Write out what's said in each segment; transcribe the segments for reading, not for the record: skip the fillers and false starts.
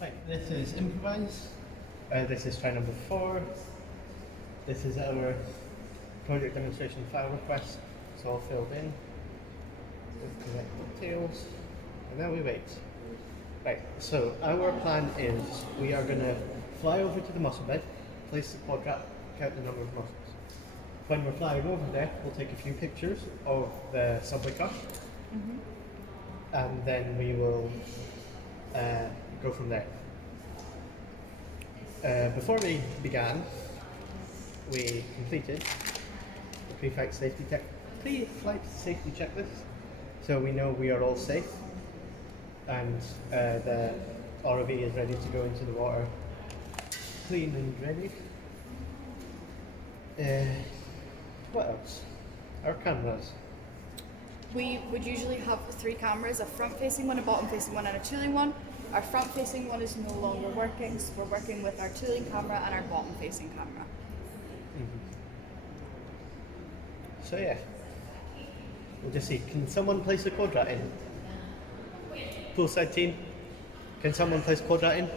Right, this is improvise. This is try number 4. This is our project demonstration file request. It's all filled in with correct details. And now we wait. Right, so our plan is we are going to fly over to the mussel bed, place the quadrat, count the number of mussels. When we're flying over there, we'll take a few pictures of the subway car, and then we will go from there. Before we began, we completed the pre-flight safety checklist, so we know we are all safe, and the ROV is ready to go into the water, clean and ready. What else? Our cameras. We would usually have 3 cameras, a front-facing one, a bottom-facing one, and a tooling one. Our front-facing one is no longer working, so we're working with our tooling camera and our bottom-facing camera. So yeah, we'll just see. Can someone place a quadrat in? Poolside team, can someone place quadrat in?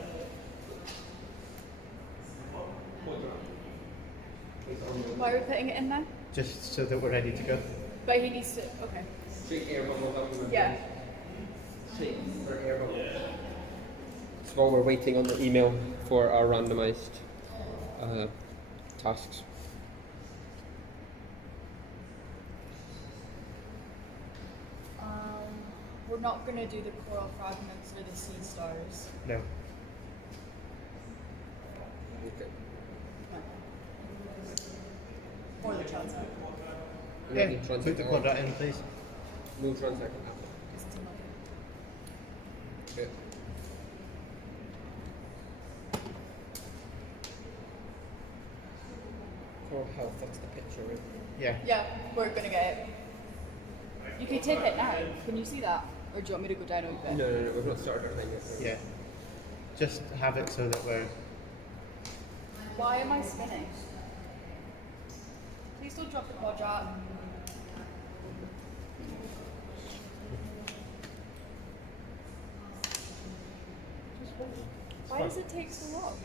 Why are we putting it in there? Just so that we're ready to go. But he needs to, okay. Yeah. So while we're waiting on the email for our randomized tasks. We're not going to do the coral fragments or the sea stars. No. Okay. Or the transect. Yeah, put the quadrat in, please. No transect. Okay. Coral health, that's the picture, right? Yeah. Yeah, we're going to get it. You can take it now. Can you see that? Or do you want me to go down a bit? No, we've not started our thing yet. Yeah. Just have it so that we're. Why am I spinning? Please don't drop the quadrat. Why does it take so long?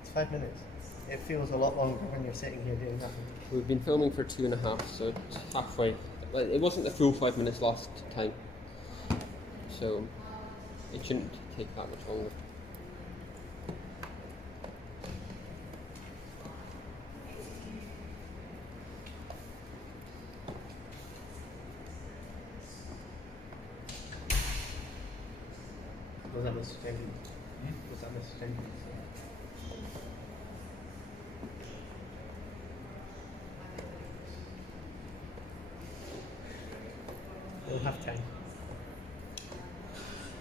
It's 5 minutes. It feels a lot longer when you're sitting here doing nothing. We've been filming for 2.5, so it's halfway. Well, it wasn't the full 5 minutes last time, so it shouldn't take that much longer. Was that Mr. Jenkins? Was that Mr. Jenkins? We'll have time.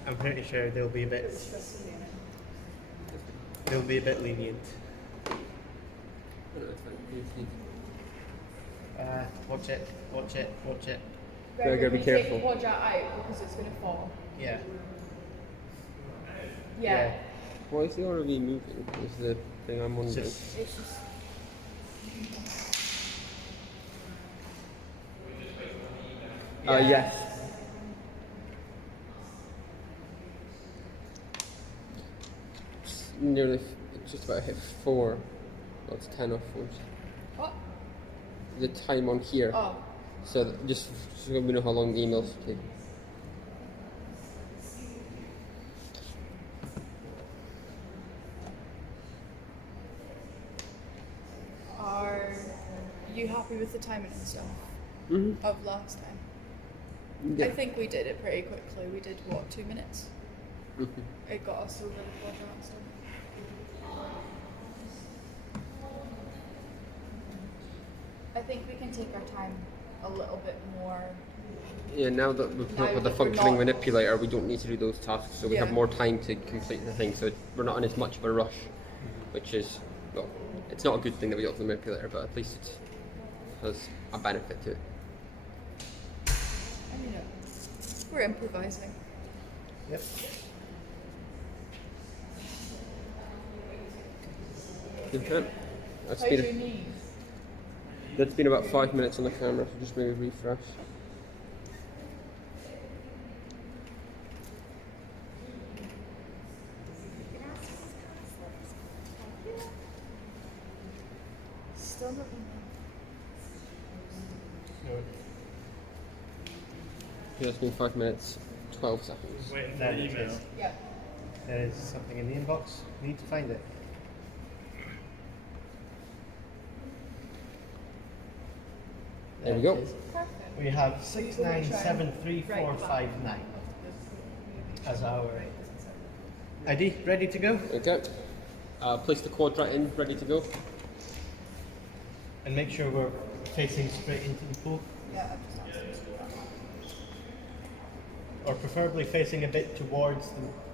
I'm pretty sure they'll be a bit lenient. No, it's fine. Watch it. Gotta be Take careful. the quadrat out because it's going to fall. Yeah. Yeah. Why is the ROV moving? Is the thing I'm It's wondering. just It's just. Yes. It's nearly, it's just about hit 4. Well, it's 10 off 4. What? The time on here. Oh. So just so we know how long the emails take. Are you happy with the timing and stuff Mm-hmm. of last time? Yeah. I think we did it pretty quickly. We did what, 2 minutes? Mm-hmm. It got us over the quadrant. So. I think we can take our time a little bit more. Yeah, now that we've Now got with the that we're functioning not- manipulator, we don't need to do those tasks, so we have Yeah. more time to complete the thing, so we're not in as much of a rush, which is, well, it's not a good thing that we got the manipulator, but at least it has a benefit to it. And you know, we're improvising. Yep. Okay. That's How's your been, knees? that's been about 5 minutes on the camera, so just maybe refresh. remember. So, Just been 5 minutes, 12 seconds. waiting for the email. Yeah. There is something in the inbox. Need to find it. There we go. it is. Perfect. We have 69733459 as our ID. Ready to go? Okay. Place the quadrant in, ready to go. And make sure we're facing straight into the pool, Yeah, I've just asked him to do that. or preferably facing a bit towards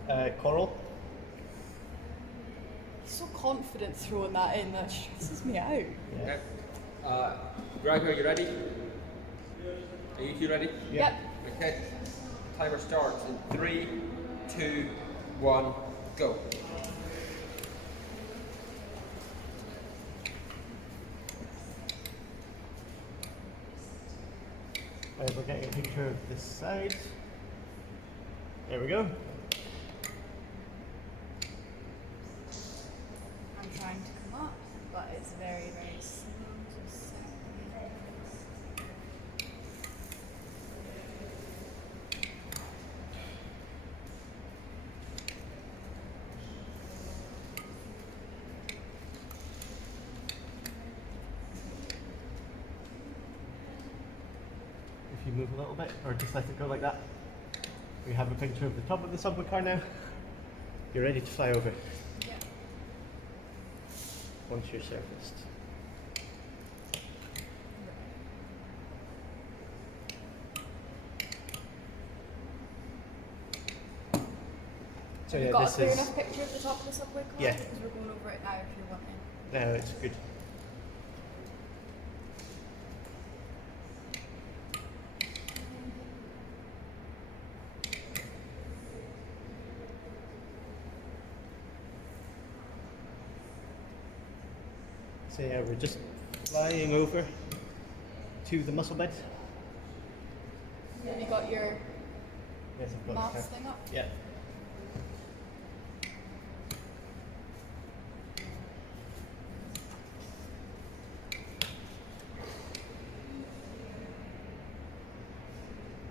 the coral. He's so confident throwing that in, that stresses me out. Okay. Gregor, are you ready? Are you two ready? Yeah. Yep. Okay. Timer starts in 3, 2, 1, go. We're getting a picture of this side. There we go. I'm trying to come up, but it's very, very slow. Just a second. If you move a little bit, or just let it go like that. We have a picture of the top of the subway car now. You're ready to fly over Yeah. once you're surfaced. So Have yeah, you got a this clear is enough picture of the top of the subway car? Yeah. Because we're going over it now if you're wanting. no, it's good. So yeah, we're just flying over to the mussel bed. Have you got your Yes, I've got maths it. thing up? Yeah.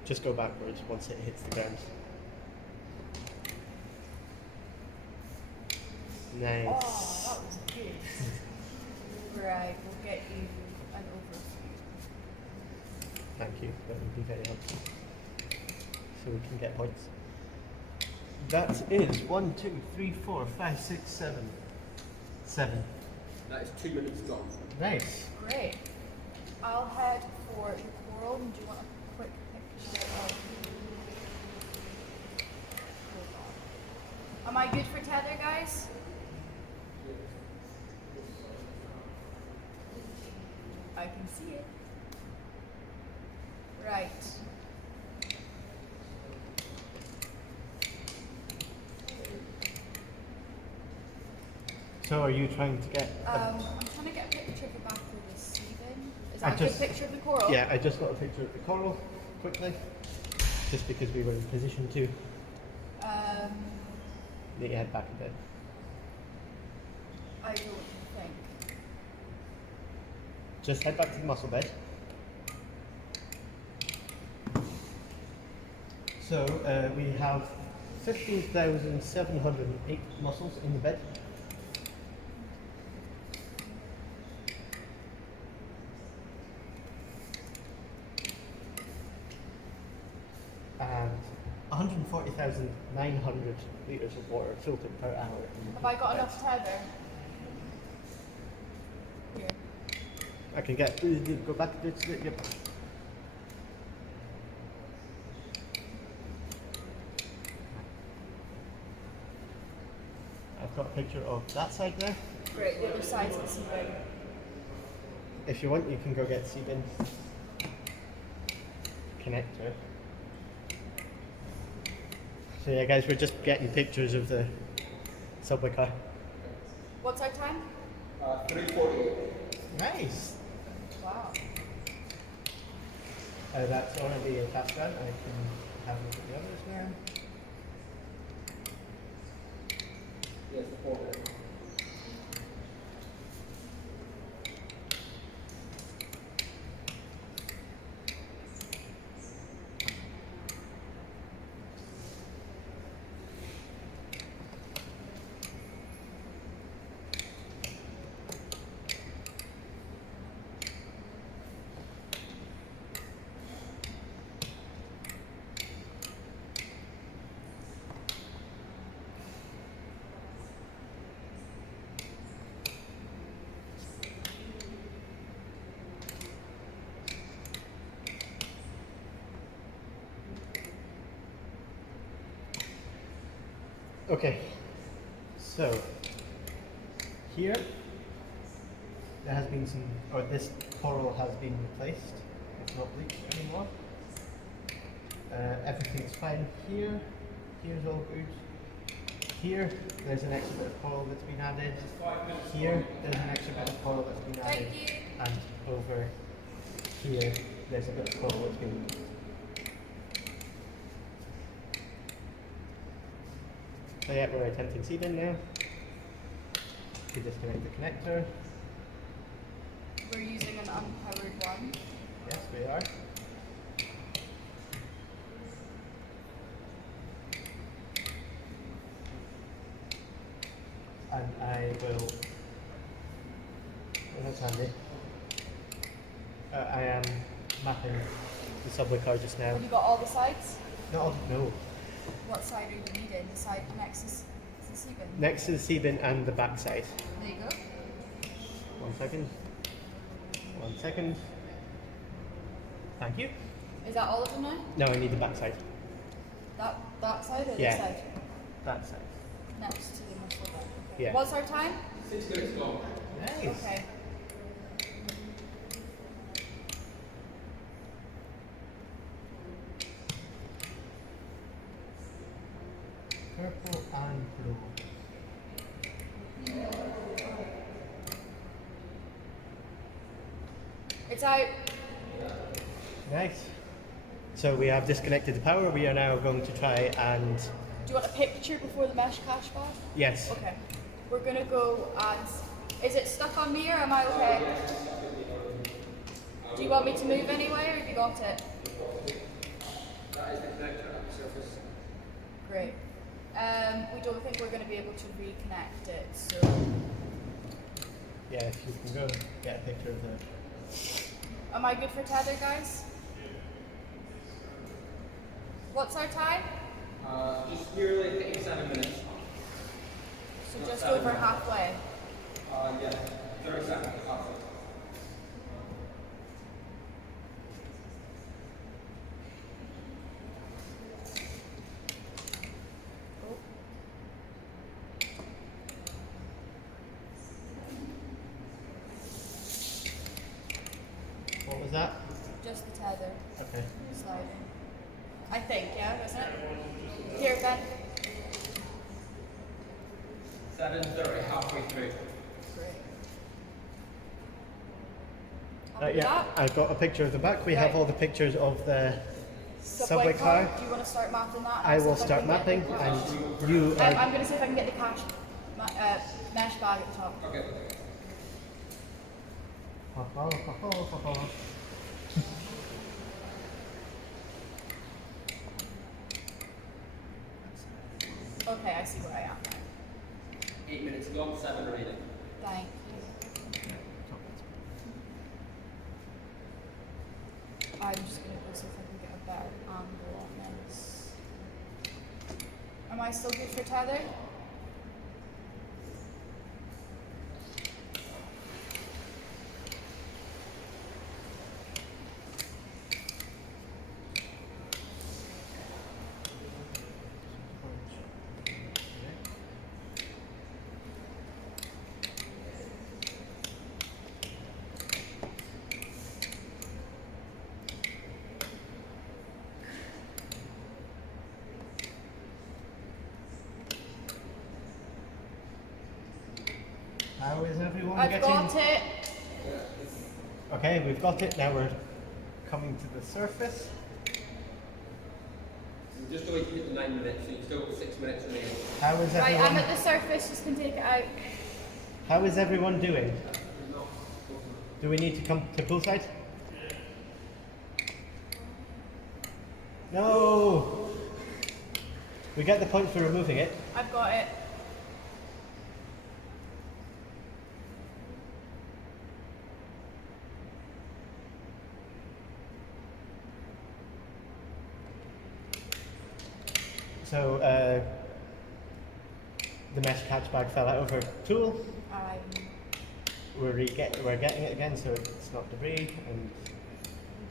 Just go backwards once it hits the ground. Nice. Oh, that was good. Right, we'll get you an overview. Thank you. That would be very helpful. So we can get points. That is 1, 2, 3, 4, 5, 6, 7. 7. That is 2 minutes gone. Nice. Great. I'll head for the coral. And do you want a quick picture of? Am I good for tether, guys? I can see it. Right. So are you trying to get I'm trying to get a picture of the back of the sea bin. Is I that a good just- picture of the coral? Yeah, I just got a picture of the coral quickly. Just because we were in position to. Need to head back a bit. I don't think. Just head back to the mussel bed. So we have 15,708 mussels in the bed. And 140,900 litres of water filtered per hour. in Have I got the enough bed. tether? Here. I can get, go back to it, yep. I've got a picture of that side there. Great, the other side's the sea bin. If you want, you can go get the sea-bin connector. So yeah, guys, we're just getting pictures of the subway car. What's our time? 3:48. Nice. Wow. That's already a fast run. I can have a look at the others now. Yes, 4 minutes. Okay, so here there has been some, or this coral has been replaced. It's not bleached anymore. Everything's fine here. Here's all good. Here, there's an extra bit of coral that's been added. Here, there's an extra bit of coral that's been added. Thank you. And over here, there's a bit of coral that's been. So yeah, we're attempting seeding now. We disconnect the connector. We're using an unpowered one. Yes, we are. And I will. Oh, that's handy. I am mapping the subway car just now. Have you got all the sides? No. What side are you needing? The side next to the seabin? Next to the seabin and the back side. There you go. 1 second. 1 second. Thank you. Is that all of them now? No, I need the back side. That side or Yeah. this side? That side. Next to the muscle back. Okay. Yeah. What's our time? 6 minutes long. Nice. Okay. Purple and blue. It's out. Nice. So we have disconnected the power. We are now going to try and Do you want a picture before the mesh cache bar? yes. Okay. We're gonna go and is it stuck on me or am I okay? Do you want me to move anyway or have you got it? That is the connector at the surface. Great. We don't think we're gonna be able to reconnect it, so Yeah, if you can go get a picture of the. am I good for tether, guys? What's our time? Just nearly 87 minutes. So just over halfway. Yeah, 30 seconds. Halfway. What was that? Just the tether Okay. sliding. I think, yeah, isn't it? Here, Ben. 7:30, halfway through. Great. Yeah, I've got a picture of the back. We have Right. all the pictures of the subway car. Do you want to start mapping that? I I'll see will if start can get mapping, the- and you are. I'm going to see if I can get the cache mesh bag at the top. Okay. Ho, ho, ho, ho, ho, ho. Okay, I see where I am now. 8 minutes long, 7 remaining. Thank you. I'm just going to go see if I can get a better angle on this. Am I still good for tether? How is everyone I've getting? got it. Okay, we've got it. Now we're coming to the surface. So just wait to hit the 9 minutes, so you still got 6 minutes remaining. How is Right, everyone? I'm at the surface, just can take it out. How is everyone doing? Do we need to come to poolside? No. We get the point for removing it. I've got it. So the mesh catch bag fell out of our tool. We're getting it again, so it's not debris, and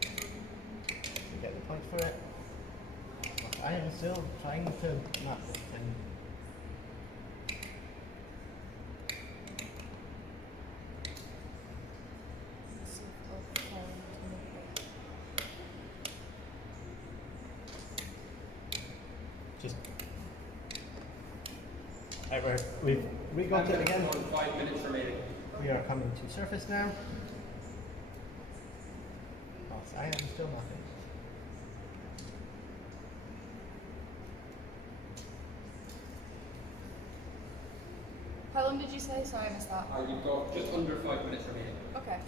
we get the point for it. I am still trying to map this thing. Right, we've re-got it again. 5 minutes remaining. We are coming to surface now. Oh, I am still nothing. How long did you say? Sorry, I missed that. You've got just under 5 minutes remaining. Okay.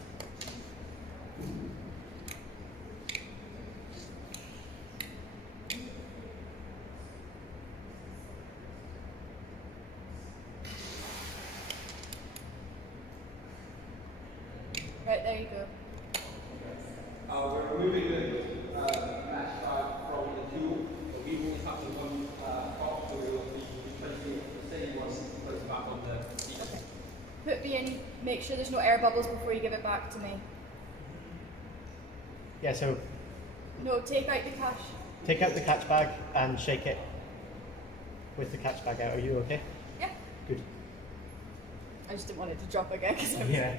Right, there you go. We're removing the mesh from the tool, but we only have the one top, so we'll be replacing the same one, put it back on the seat. Okay. Put B in, make sure there's no air bubbles before you give it back to me. Yeah, so No, take out the cash. take out the catch bag and shake it with the catch bag out. Are you okay? Yeah. Good. I just didn't want it to drop again because I was. Yeah.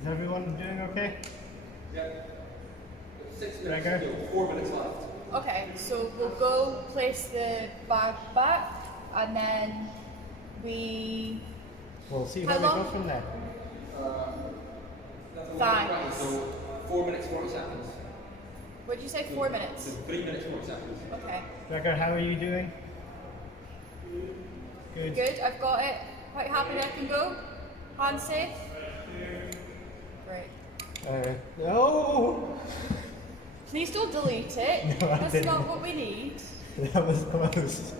Is everyone doing okay? Yeah. 6 minutes, Gregor? no, 4 minutes left. Okay, so we'll go place the bag back and then we. We'll see How where we go long? from there. Thanks. So 4 minutes, 40 seconds. What did you say? 4 minutes? So 3 minutes, 40 seconds. Okay. Gregor, how are you doing? Good. Good, I've got it. Quite happy I can go. Hand safe. Great. No! Please don't delete it. No, I That's didn't. not what we need. That was close.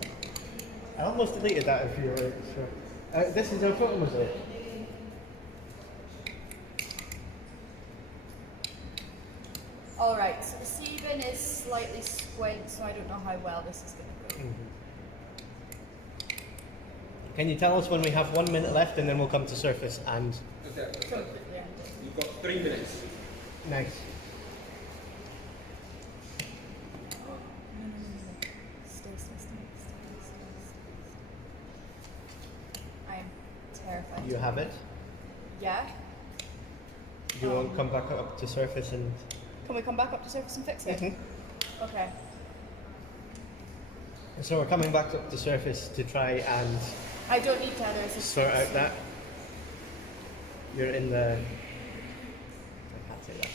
I almost deleted that if you were sure. This is our photo mosaic. Alright, so the C-bin is slightly squint, so I don't know how well this is going to go. Can you tell us when we have 1 minute left and then we'll come to surface and Okay. Completely. You've got 3 minutes. nice. I'm terrified. You have it. Yeah? You won't come back up to surface and Can we come back up to surface and fix it? Okay. so we're coming back up to surface to try and I don't need tether assistance. sort out that. You're in the I can't say that.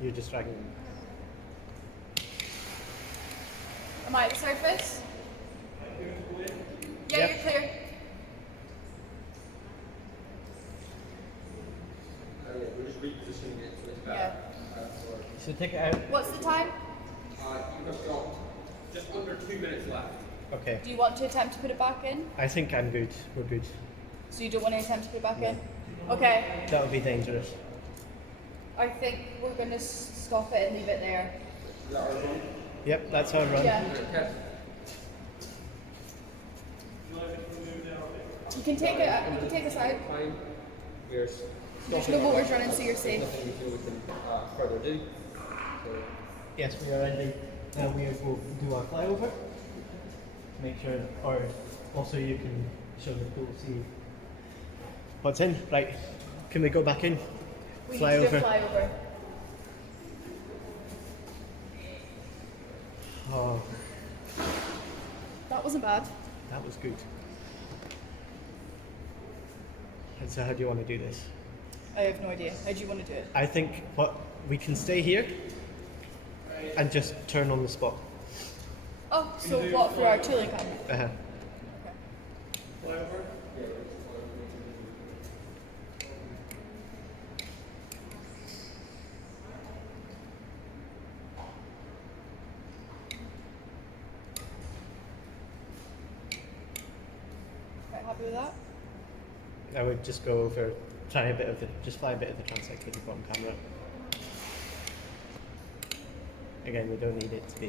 You're just dragging. Am I at the surface? Yeah, Yep. you're clear. We're just repositioning it so it's Yeah. better. So take it out. What's the time? You've got just under 2 minutes left. Okay. Do you want to attempt to put it back in? I think I'm good. We're good. So you don't want to attempt to put it back in? Okay. That would be dangerous. I think we're going to stop it and leave it there. Is that our run? Yep, that's our run. Yeah. Okay. You can take it. You can take us out. Fine. We're There's no motors running, so you're safe. nothing we feel we can further do. So, Yes, we are ending. Now we will do our flyover. Make sure, or also you can show the pool, see what's in. Right, can we go back in? We need to do a Flyover. flyover. Oh, That wasn't bad. that was good. And so how do you want to do this? I have no idea. How do you want to do it? I think what we can stay here and just turn on the spot. Oh, so what for our tooling camera? Uh-huh. Okay. Quite happy with that? I would just go over, try a bit of the, just fly a bit of the transect with the bottom camera. Again, we don't need it to be.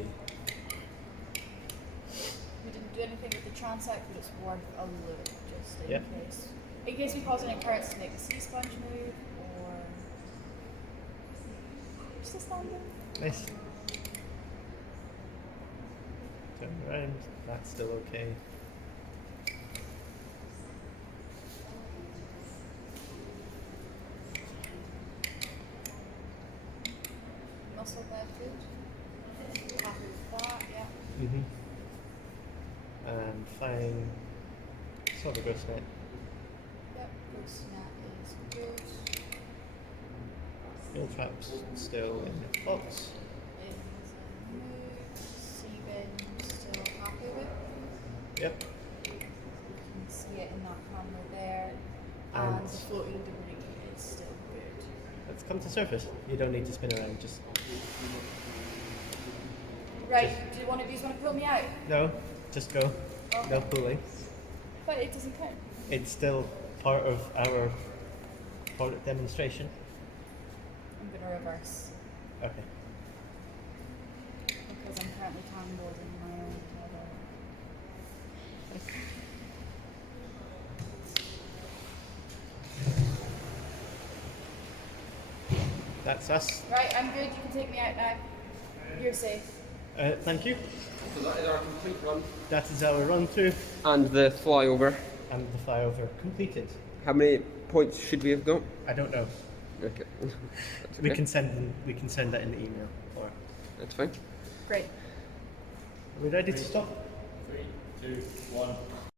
We didn't do anything with the transect, but it's worth a look just in Yep. case. In case we cause an occurrence to make the sea sponge move, or just a standard. Nice. Turn around. That's still okay. Muscle bed food. Happy with that, yeah. Mhm. And flying silver ghost net. Yep, ghost net is good. Fuel traps still in the box. Is a move. Sea bin still happy with. Yep. You can see it in that camera there. And- And the floating debris is still good. Let's come to surface. You don't need to spin around. Just Right, do one of you want to pull me out? no. Just go. Okay. No pulling. But it doesn't count. It's still part of our product demonstration. I'm going to reverse Okay. because I'm currently tangled in my own tether. That's us. Right, I'm good. You can take me out now. You're safe. Thank you. So that is our complete run. That is our run through And the flyover. and the flyover completed. How many points should we have got? I don't know. Okay. That's okay. We can send that in the email. Or That's fine. Great. are we ready to stop? 3, 2, 1.